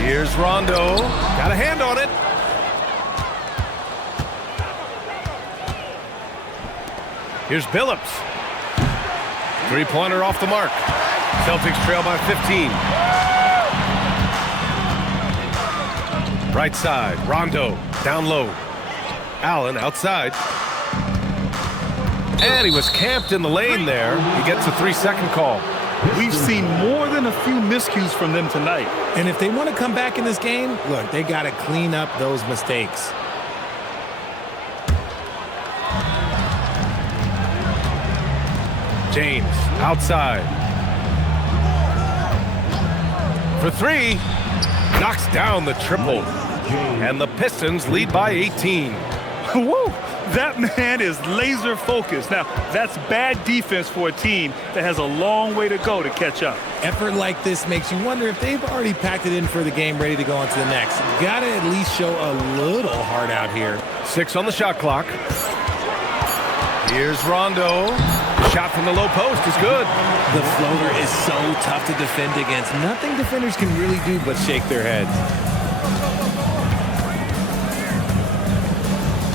Here's Rondo. Got a hand on it. Here's Billups. 3-pointer off the mark. Celtics trail by 15. Right side, Rondo, down low. Allen outside. And he was camped in the lane there. He gets a 3-second call. We've seen more than a few miscues from them tonight. And if they want to come back in this game, look, they got to clean up those mistakes. James outside. For 3. Knocks down the triple. And the Pistons lead by 18. Woo! That man is laser focused. Now, that's bad defense for a team that has a long way to go to catch up. Effort like this makes you wonder if they've already packed it in for the game, ready to go on to the next. Got to at least show a little heart out here. 6 on the shot clock. Here's Rondo. Shot from the low post is good. The floater is so tough to defend against. Nothing defenders can really do but shake their heads.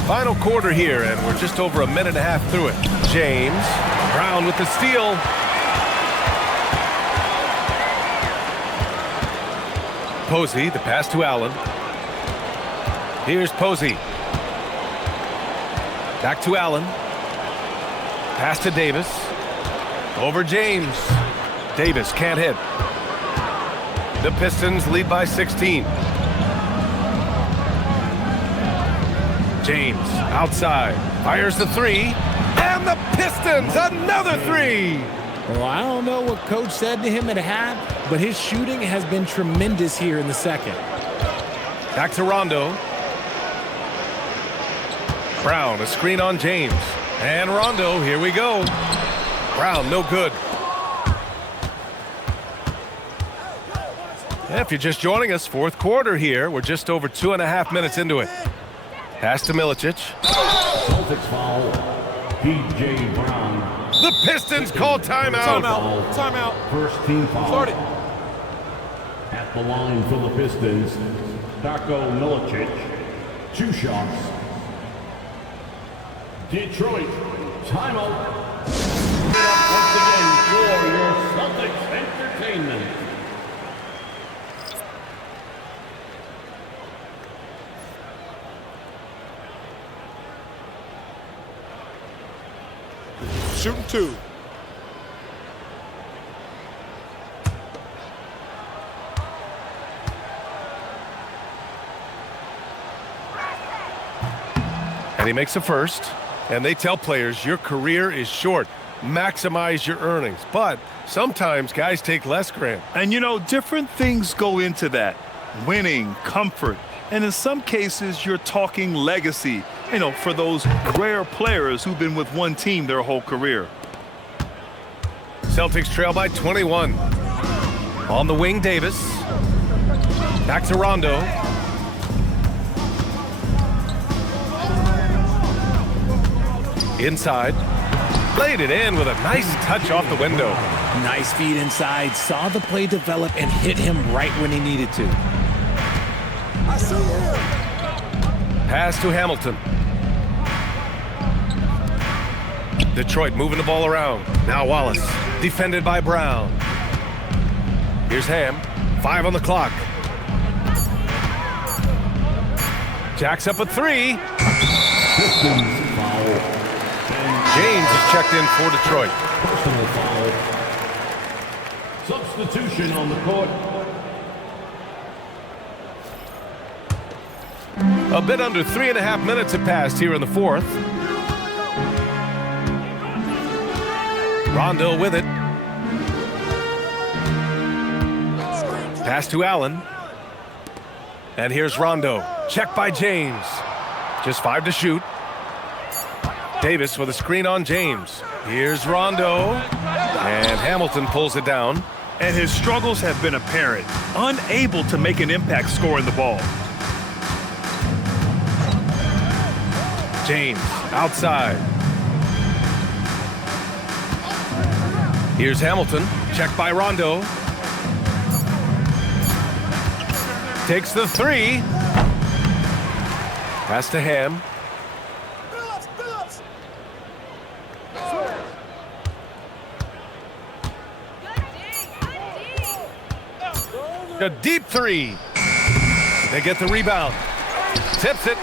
Final quarter here, and we're just over a minute and a half through it. James. Brown with the steal. Posey, the pass to Allen. Here's Posey. Back to Allen. Pass to Davis. Over James. Davis can't hit. The Pistons lead by 16. James outside. Fires the three. And the Pistons, another three! Well, I don't know what Coach said to him at half, but his shooting has been tremendous here in the second. Back to Rondo. Brown, a screen on James. And Rondo, here we go. Brown, no good. If you're just joining us, fourth quarter here. We're just over 2.5 minutes into it. Pass to Milicic. Celtics foul. P.J. Brown. The Pistons call timeout. Timeout. First team foul. Start it. At the line for the Pistons, Darko Milicic. 2 shots. Detroit, timeout. Once again for your Celtics entertainment. Shooting 2. And he makes a first. And they tell players, your career is short. Maximize your earnings. But sometimes guys take less, Grant. And, you know, different things go into that. Winning, comfort, and in some cases, you're talking legacy, you know, for those rare players who've been with one team their whole career. Celtics trail by 21. On the wing, Davis. Back to Rondo. Inside. Laid it in with a nice touch off the window. Nice feed inside. Saw the play develop and hit him right when he needed to. I see him. Pass to Hamilton. Detroit moving the ball around. Now Wallace. Defended by Brown. Here's Ham. 5 on the clock. Jacks up a 3. Pistons foul. James is checked in for Detroit. Personal foul. Substitution on the court. A bit under 3.5 minutes have passed here in the fourth. Rondo with it. Pass to Allen. And here's Rondo. Checked by James. Just 5 to shoot. Davis with a screen on James. Here's Rondo. And Hamilton pulls it down. And his struggles have been apparent. Unable to make an impact scoring the ball. James outside. Here's Hamilton. Checked by Rondo. Takes the 3. Pass to Ham. A deep 3. They get the rebound. Tips it.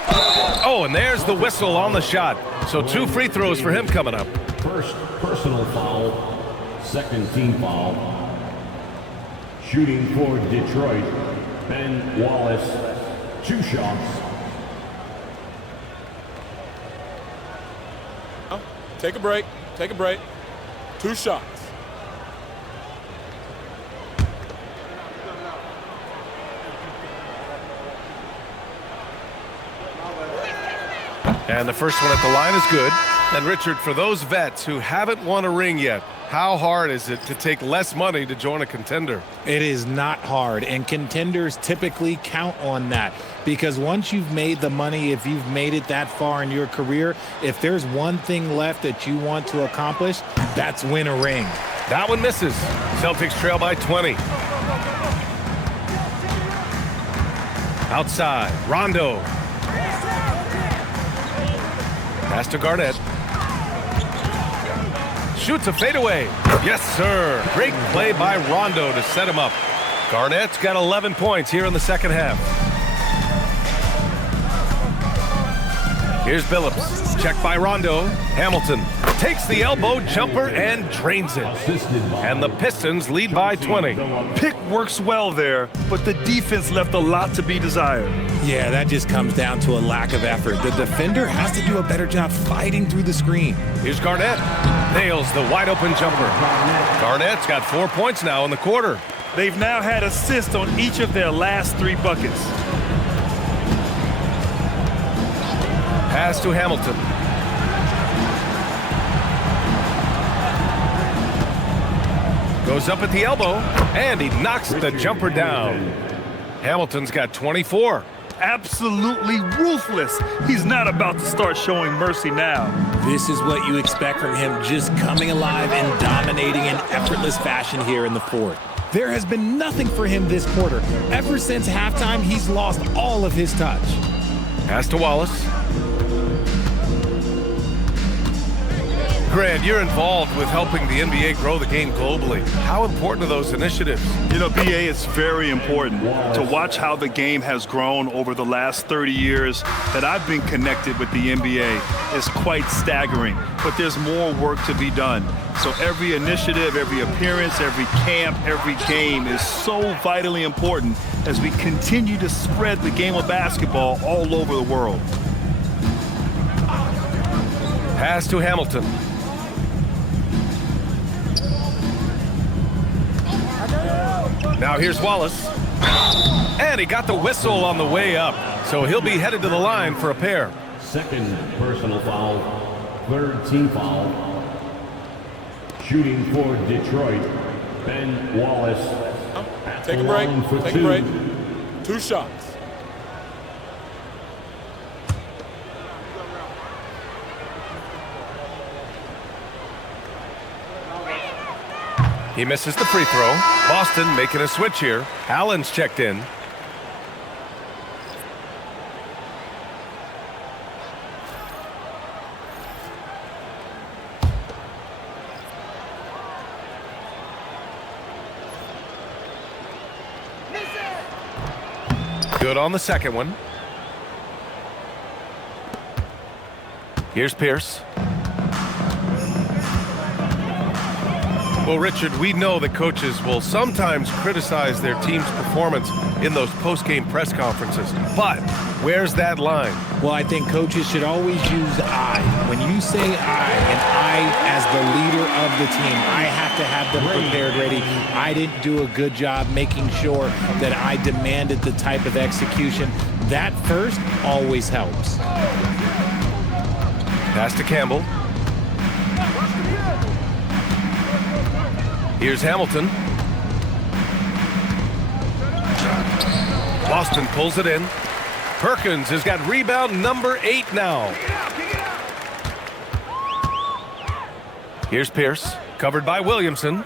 Oh, and there's the whistle on the shot. So 2 free throws for him coming up. First personal foul. Second team foul. Shooting for Detroit, Ben Wallace. 2 shots. Take a break. Take a break. 2 shots. And the first one at the line is good. And Richard, for those vets who haven't won a ring yet, how hard is it to take less money to join a contender? It is not hard, and contenders typically count on that because once you've made the money, if you've made it that far in your career, if there's one thing left that you want to accomplish, that's win a ring. That one misses. Celtics trail by 20. Outside, Rondo. Pass to Garnett. Shoots a fadeaway. Yes, sir. Great play by Rondo to set him up. Garnett's got 11 points here in the second half. Here's Billups. Check by Rondo. Hamilton takes the elbow jumper and drains it. And the Pistons lead by 20. Pick works well there, but the defense left a lot to be desired. Yeah, that just comes down to a lack of effort. The defender has to do a better job fighting through the screen. Here's Garnett. Nails the wide open jumper. Garnett's got 4 points now in the quarter. They've now had assists on each of their last 3 buckets. Pass to Hamilton. Goes up at the elbow, and he knocks the jumper down. Hamilton's got 24. Absolutely ruthless. He's not about to start showing mercy now. This is what you expect from him, just coming alive and dominating in effortless fashion here in the fourth. There has been nothing for him this quarter. Ever since halftime, he's lost all of his touch. Pass to Wallace. Grant, you're involved with helping the NBA grow the game globally. How important are those initiatives? You know, BA, it's very important to watch how the game has grown over the last 30 years that I've been connected with the NBA. It's quite staggering, but there's more work to be done. So every initiative, every appearance, every camp, every game is so vitally important as we continue to spread the game of basketball all over the world. Pass to Hamilton. Now here's Wallace. And he got the whistle on the way up. So he'll be headed to the line for a pair. Second personal foul, third team foul. Shooting for Detroit, Ben Wallace. Take a break. Take a break. 2 shots. He misses the free throw. Boston making a switch here. Allen's checked in. Good on the second one. Here's Pierce. Well, Richard, we know that coaches will sometimes criticize their team's performance in those post-game press conferences. But where's that line? Well, I think coaches should always use I. When you say I, and I as the leader of the team, I have to have them prepared ready. I didn't do a good job making sure that I demanded the type of execution. That first always helps. Pass to Campbell. Here's Hamilton. Boston pulls it in. Perkins has got rebound number 8 now. Here's Pierce, covered by Williamson.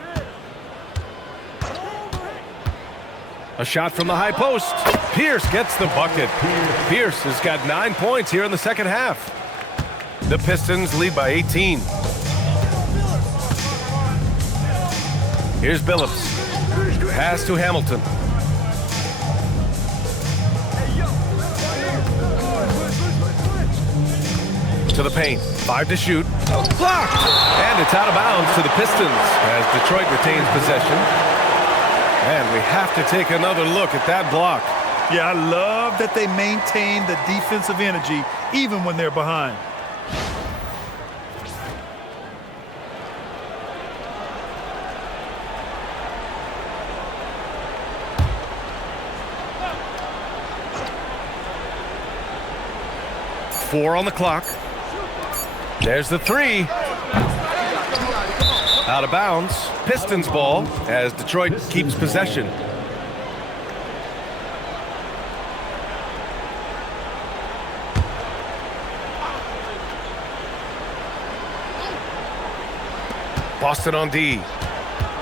A shot from the high post. Pierce gets the bucket. Pierce has got 9 points here in the second half. The Pistons lead by 18. Here's Billups. Pass to Hamilton. To the paint. 5 to shoot. Blocked! And it's out of bounds to the Pistons as Detroit retains possession. And we have to take another look at that block. Yeah, I love that they maintain the defensive energy even when they're behind. Four on the clock. There's the three. Out of bounds. Pistons ball as Detroit keeps possession. Boston on D.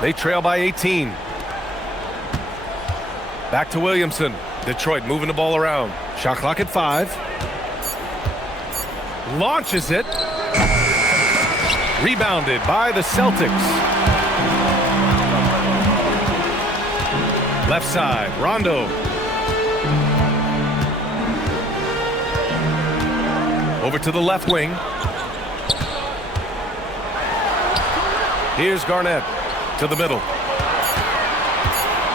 They trail by 18. Back to Williamson. Detroit moving the ball around. Shot clock at 5. Launches it. Rebounded by the Celtics. Left side, Rondo. Over to the left wing. Here's Garnett to the middle.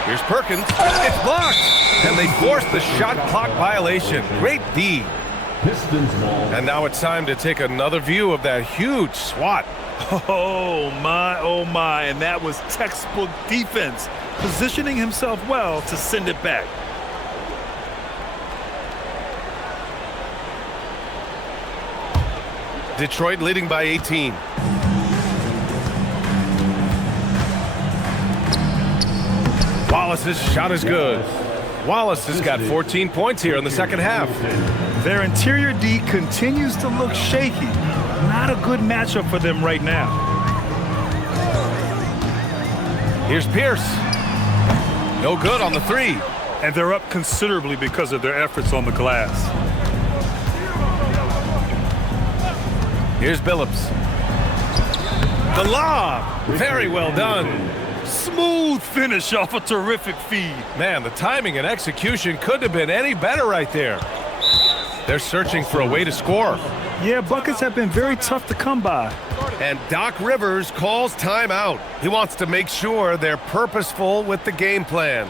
Here's Perkins. It's blocked. And they force the shot clock violation. Great D. Pistons ball. And now it's time to take another view of that huge swat. Oh, my. And that was textbook defense, positioning himself well to send it back. Detroit leading by 18. Wallace's shot is good. Wallace has got 14 points here in the second half. Their interior D continues to look shaky. Not a good matchup for them right now. Here's Pierce. No good on the three. And they're up considerably because of their efforts on the glass. Here's Billups. The lob. Very well done. Smooth finish off a terrific feed. Man, the timing and execution couldn't have been any better right there. They're searching for a way to score. Yeah, buckets have been very tough to come by. And Doc Rivers calls timeout. He wants to make sure they're purposeful with the game plan.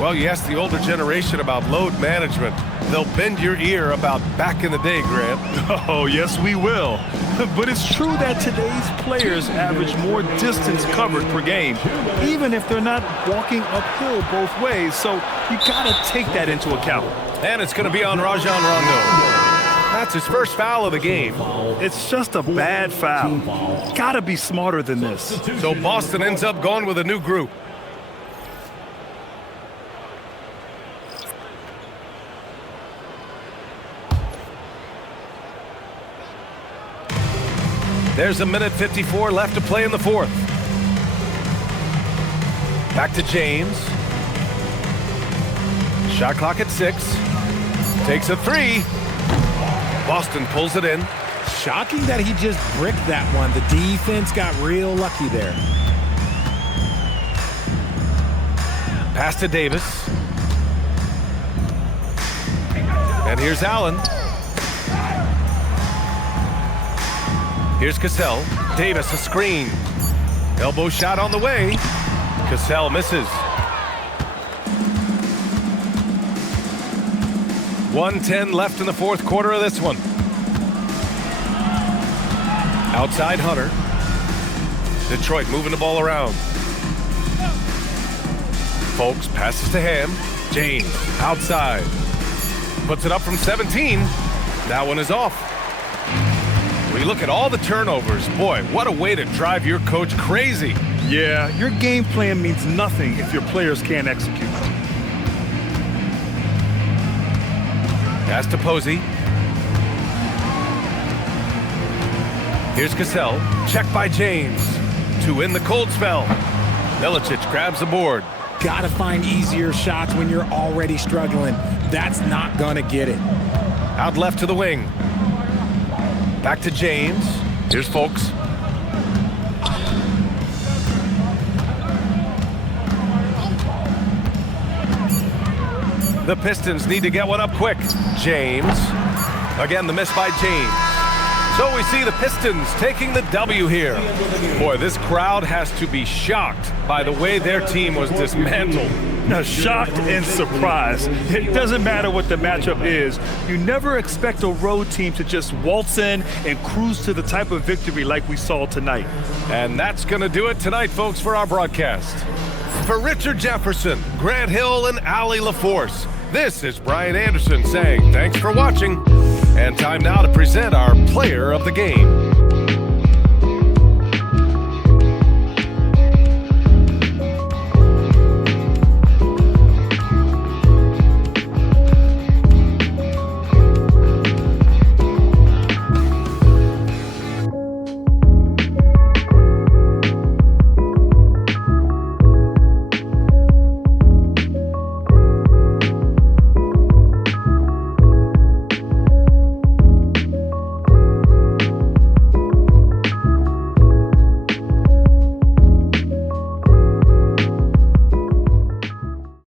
Well, you ask the older generation about load management. They'll bend your ear about back in the day, Grant. Oh, yes, we will. But it's true that today's players average more distance covered per game, even if they're not walking uphill both ways. So you got to take that into account. And it's going to be on Rajon Rondo. That's his first foul of the game. It's just a bad foul. Got to be smarter than this. So Boston ends up going with a new group. There's a minute 54 left to play in the fourth. Back to James. Shot clock at 6. Takes a three. Boston pulls it in. Shocking that he just bricked that one. The defense got real lucky there. Pass to Davis. And here's Allen. Here's Cassell. Davis, a screen. Elbow shot on the way. Cassell misses. 1:10 left in the fourth quarter of this one. Outside Hunter. Detroit moving the ball around. Folks passes to Ham. James outside. Puts it up from 17. That one is off. We look at all the turnovers. Boy, what a way to drive your coach crazy. Yeah, your game plan means nothing if your players can't execute. Pass to Posey. Here's Cassell. Check by James to win the cold spell. Milicic grabs the board. Gotta find easier shots when you're already struggling. That's not gonna get it. Out left to the wing. Back to James. Here's Folks. The Pistons need to get one up quick. James. Again, the miss by James. So we see the Pistons taking the W here. Boy, this crowd has to be shocked by the way their team was dismantled. Now, shocked and surprised. It doesn't matter what the matchup is. You never expect a road team to just waltz in and cruise to the type of victory like we saw tonight. And that's going to do it tonight, folks, for our broadcast. For Richard Jefferson, Grant Hill, and Allie LaForce, this is Brian Anderson saying thanks for watching. And time now to present our player of the game.